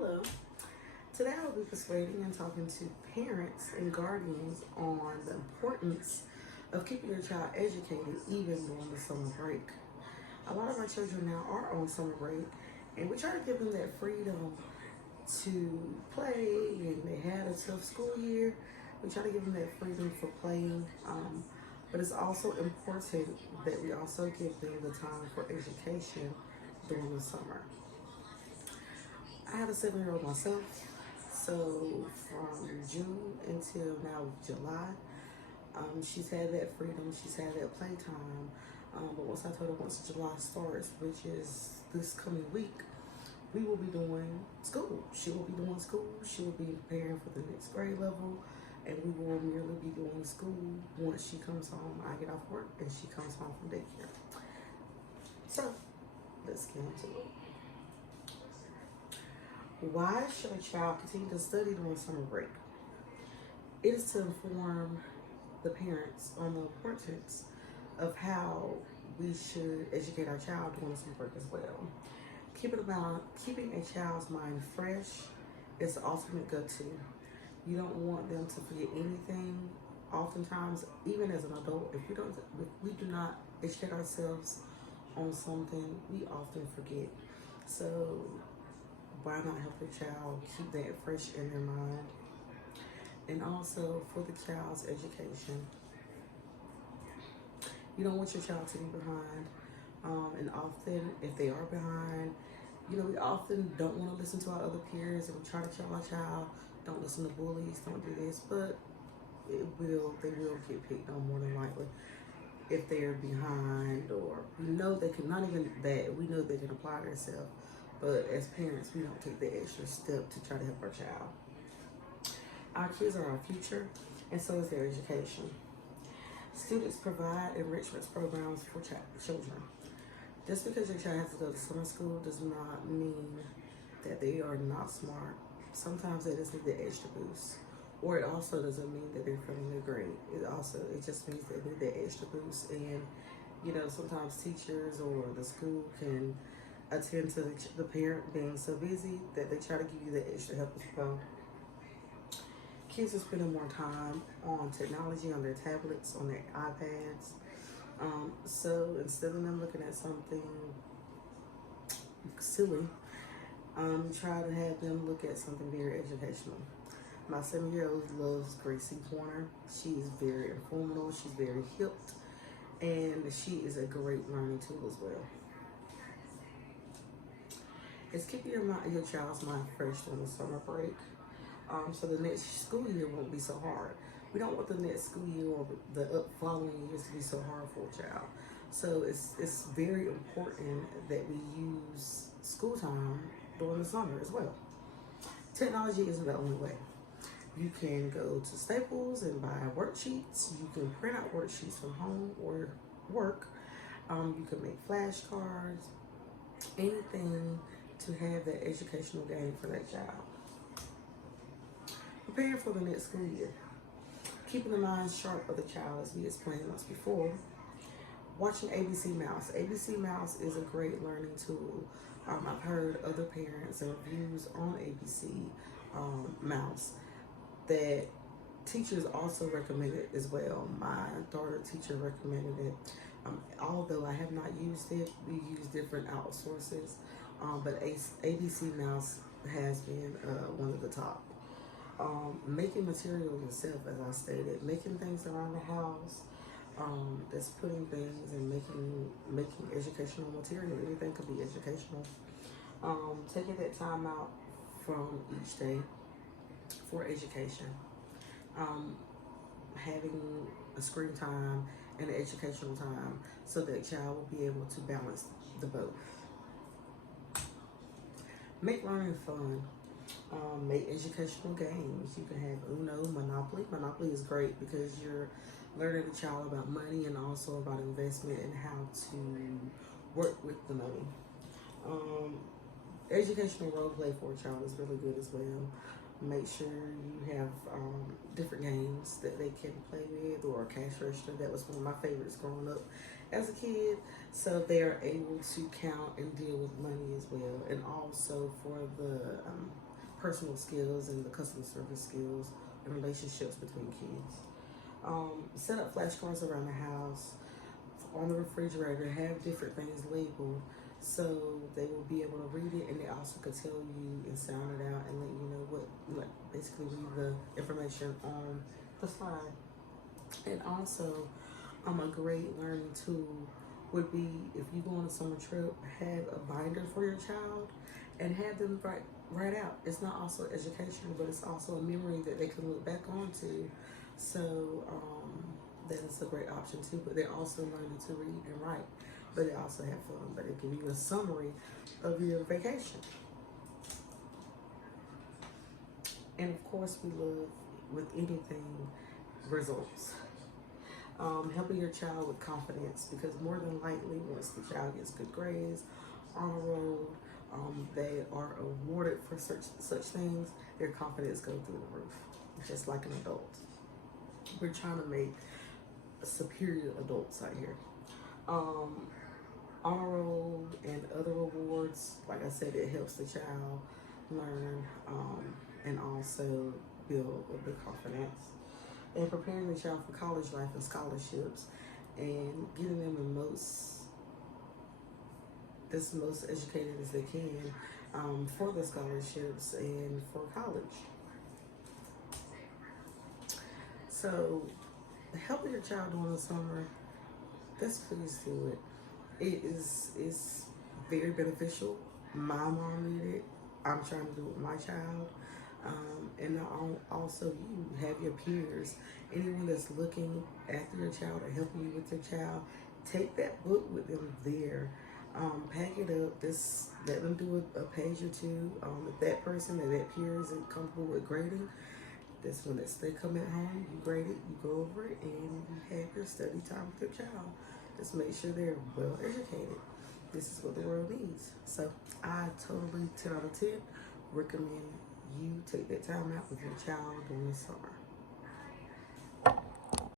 Hello. Today I will be persuading and talking to parents and guardians on the importance of keeping your child educated even during the summer break. A lot of our children now are on summer break, and we try to give them that freedom to play, and they had a tough school year. We try to give them that freedom for playing, but it's also important that we also give them the time for education during the summer. I have a 7-year-old myself, so from June until now July, she's had that freedom, she's had that playtime. But once I told her once July starts, which is this coming week, we will be doing school. She will be doing school. She will be preparing for the next grade level, and we will merely be doing school once she comes home. I get off work and she comes home from daycare. So let's get into it. Why should a child continue to study during summer break? It is to inform the parents on the importance of how we should educate our child during summer break as well. Keeping a child's mind fresh is the ultimate go-to. You don't want them to forget anything. Oftentimes, even as an adult, if we do not educate ourselves on something, we often forget. So why not help your child keep that fresh in their mind? And also for the child's education. You don't want your child to be behind. And often, if they are behind, we often don't want to listen to our other peers, and we try to tell our child, don't listen to bullies, don't do this, but they will get picked on more than likely if they're behind, or they can, not even that, we know they can apply themselves. But as parents, we don't take the extra step to try to help our child. Our kids are our future, and so is their education. Students provide enrichment programs for children. Just because your child has to go to summer school does not mean that they are not smart. Sometimes they just need the extra boost. Or it also doesn't mean that they're failing their grade. It just means they need that extra boost. And, sometimes teachers or the school can attend to the parent being so busy that they try to give you the extra help as well. Kids are spending more time on technology, on their tablets, on their iPads. So instead of them looking at something silly, try to have them look at something very educational. My 7-year-old loves Gracie Corner. She is very informative, she's very hip, and she is a great learning tool as well. It's keeping your child's mind fresh during the summer break, so the next school year won't be so hard. We don't want the next school year or the following years to be so hard for a child. So it's very important that we use school time during the summer as well. Technology isn't the only way. You can go to Staples and buy worksheets. You can print out worksheets from home or work. You can make flashcards, anything to have that educational gain for that child. Preparing for the next school year. Keeping the mind sharp of the child, as we explained once before. Watching ABC Mouse. ABC Mouse is a great learning tool. I've heard other parents and reviews on ABC Mouse that teachers also recommend it as well. My daughter teacher recommended it. Although I have not used it, we use different outsources. But ABC Mouse has been one of the top. Making material yourself, as I stated, making things around the house, that's putting things and making educational material. Anything could be educational. Taking that time out from each day for education. Having a screen time and an educational time so that a child will be able to balance the both. Make learning fun. Make educational games. You can have Uno, Monopoly. Monopoly is great because you're learning the child about money and also about investment and how to work with the money. Educational role play for a child is really good as well. Make sure you have different games that they can play with, or a cash register. That was one of my favorites growing up. as a kid, so they're able to count and deal with money as well, and also for the personal skills and the customer service skills and relationships between kids. Set up flashcards around the house, on the refrigerator, have different things labeled so they will be able to read it, and they also could tell you and sound it out and let you know what basically read the information on the slide. And also, a great learning tool would be if you go on a summer trip, have a binder for your child and have them write out. It's not also educational, but it's also a memory that they can look back onto. So that is a great option too. But they're also learning to read and write, but they also have fun. But it give you a summary of your vacation. And of course, we love with anything results. Helping your child with confidence, because more than likely, once the child gets good grades, on a roll, they are awarded for such things, their confidence goes through the roof, just like an adult. We're trying to make superior adults out here. Honor roll and other awards, like I said, it helps the child learn and also build a big confidence. And preparing the child for college life and scholarships, and getting them as most educated as they can for the scholarships and for college. So, helping your child during the summer, please do it. It is very beneficial. My mom did it. I'm trying to do it with my child. And also you have your peers, anyone that's looking after your child or helping you with your child, take that book with them there. Pack it up, just let them do a page or two. If that person or that peer isn't comfortable with grading, that's when they come at home, you grade it, you go over it, and you have your study time with your child. Just make sure they're well educated. This is what the world needs. So I totally 10 out of 10 recommend you take that time out with your child during the summer.